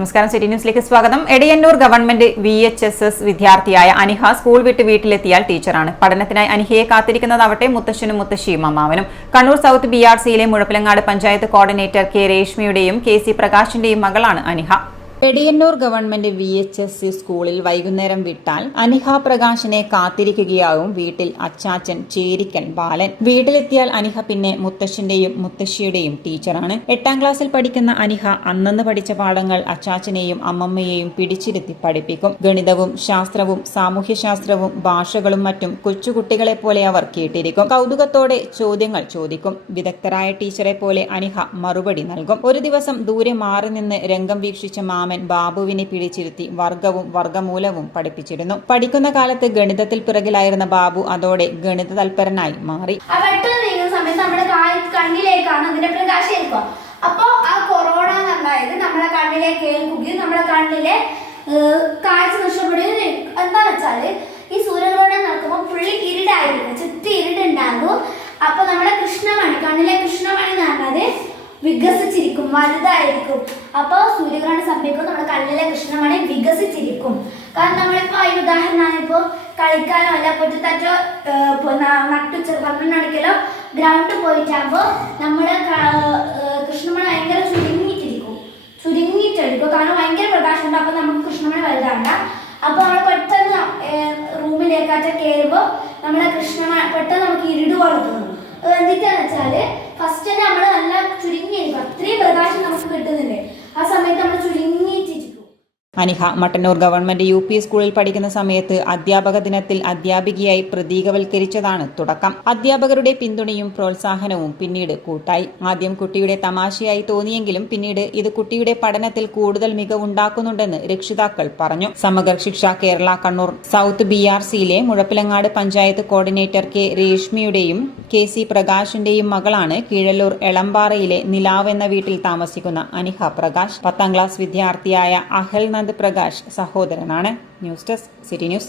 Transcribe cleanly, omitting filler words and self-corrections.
നമസ്കാരം. സിറ്റി ന്യൂസിലേക്ക് സ്വാഗതം. എടയന്നൂർ ഗവൺമെന്റ് VHSS വിദ്യാർത്ഥിയായ അനിഹ സ്കൂൾ വിട്ട് വീട്ടിലെത്തിയാൽ ടീച്ചറാണ്. പഠനത്തിനായി അനിഹയെ കാത്തിരിക്കുന്നതാവട്ടെ മുത്തശ്ശനും മുത്തശ്ശിയും അമ്മാവനും. കണ്ണൂർ സൗത്ത് BRCയിലെ മുഴപ്പിലങ്ങാട് പഞ്ചായത്ത് കോർഡിനേറ്റർ K രേഷ്മിയുടെയും KC പ്രകാശിന്റെയും മകളാണ് അനിഹ. എടയന്നൂർ ഗവൺമെന്റ് VHSC സ്കൂളിൽ വൈകുന്നേരം വിട്ടാൽ അനിഹ പ്രകാശിനെ കാത്തിരിക്കുകയാവും വീട്ടിൽ അച്ചാച്ചൻ ചേരിക്കൻ ബാലൻ. വീട്ടിലെത്തിയാൽ അനിഹ പിന്നെ മുത്തശ്ശന്റെയും മുത്തശ്ശിയുടെയും ടീച്ചറാണ്. 8ാം ക്ലാസ്സിൽ പഠിക്കുന്ന അനിഹ അന്നന്ന് പഠിച്ച പാഠങ്ങൾ അച്ചാച്ചനെയും അമ്മമ്മയെയും പിടിച്ചിരുത്തി പഠിപ്പിക്കും. ഗണിതവും ശാസ്ത്രവും സാമൂഹ്യശാസ്ത്രവും ഭാഷകളും മറ്റും കൊച്ചുകുട്ടികളെ പോലെ അവർ കേട്ടിരിക്കും. കൗതുകത്തോടെ ചോദ്യങ്ങൾ ചോദിക്കും. വിദഗ്ധരായ ടീച്ചറെ പോലെ അനിഹ മറുപടി നൽകും. ഒരു ദിവസം ദൂരെ മാറി നിന്ന് രംഗം വീക്ഷിച്ച മാമൻ ബാബുവിനെ പിടിച്ചിരുത്തി വർഗവും വർഗമൂലവും പഠിപ്പിച്ചിരുന്നു. പഠിക്കുന്ന കാലത്ത് ഗണിതത്തിൽ പിറകിലായിരുന്ന ബാബു അതോടെ ഗണിത തൽപരനായി മാറി. കണ്ണിലേക്കാണ് അതിന്റെ പ്രകാശം ഏൽക്കുക. അപ്പൊ ആ കൊറോണ എന്നുണ്ടായത് നമ്മളെ കണ്ണിലേക്ക് ഏൽക്കുകയും നമ്മളെ കണ്ണിലെ കാഴ്ച നഷ്ടപ്പെടുകയും എന്താ വെച്ചാല് ഈ സൂര്യഗ്രഹണം നടക്കുമ്പോൾ ഫുള്ളി ഇരുടായിരിക്കും, ചുറ്റി ഇരുടുണ്ടാകും. അപ്പൊ നമ്മുടെ കൃഷ്ണമണി, കണ്ണിലെ കൃഷ്ണമണി എന്ന് പറഞ്ഞത് വികസിച്ചിരിക്കും, വലുതായിരിക്കും. അപ്പോൾ സൂര്യഗ്രഹണം സംഭവിക്കും നമ്മുടെ കണ്ണിലെ കൃഷ്ണമണി വികസിച്ചിരിക്കും. കാരണം നമ്മളിപ്പോൾ അതിന് ഉദാഹരണമാണ്, ഇപ്പോൾ കളിക്കാനോ അല്ല പൊട്ടിത്തറ്റോ നട്ടുച്ച 12 മണിക്കലോ ഗ്രൗണ്ടിൽ പോയിട്ടാകുമ്പോൾ നമ്മുടെ കൃഷ്ണമണി ഭയങ്കര ചുരുങ്ങിയിട്ടെടുക്കും. കാരണം ഭയങ്കര പ്രകാശമുണ്ട്. അപ്പോൾ നമുക്ക് കൃഷ്ണമണി വലുതാണ്ട. അപ്പോൾ നമ്മൾ പെട്ടെന്ന് റൂമിലേക്കാറ്റ കയറുമ്പോൾ നമ്മുടെ കൃഷ്ണമണി പെട്ടെന്ന് നമുക്ക് ഇരുടുപോലെ തോന്നും. എന്തിട്ടാന്ന് വെച്ചാല് ഫസ്റ്റ് തന്നെ നമ്മള് നല്ല ചുരുങ്ങിയിരിക്കും, അത്രയും പ്രകാശം നമുക്ക് കിട്ടുന്നുണ്ട്. ആ സമയത്ത് നമ്മൾ ചുരുങ്ങിയിട്ടിരിക്കും. അനിഹ മട്ടന്നൂർ ഗവൺമെന്റ് UP സ്കൂളിൽ പഠിക്കുന്ന സമയത്ത് അധ്യാപക ദിനത്തിൽ അധ്യാപികയായി പ്രതീകവൽക്കരിച്ചതാണ് തുടക്കം. അധ്യാപകരുടെ പിന്തുണയും പ്രോത്സാഹനവും പിന്നീട് കൂട്ടായി. ആദ്യം കുട്ടിയുടെ തമാശയായി തോന്നിയെങ്കിലും പിന്നീട് ഇത് കുട്ടിയുടെ പഠനത്തിൽ കൂടുതൽ മികവുണ്ടാക്കുന്നുണ്ടെന്ന് രക്ഷിതാക്കൾ പറഞ്ഞു. സമഗ്ര ശിക്ഷ കേരള കണ്ണൂർ സൗത്ത് BRCയിലെ മുഴപ്പിലങ്ങാട് പഞ്ചായത്ത് കോർഡിനേറ്റർ K രേഷ്മിയുടെയും KC പ്രകാശിന്റെയും മകളാണ് കീഴല്ലൂർ എളമ്പാറയിലെ നിലാവ് എന്ന വീട്ടിൽ താമസിക്കുന്ന അനിഹ പ്രകാശ്. 10ാം ക്ലാസ് വിദ്യാർത്ഥിയായ അഹൽനന്ദ് പ്രകാശ് സഹോദരനാണ്. News desk city news.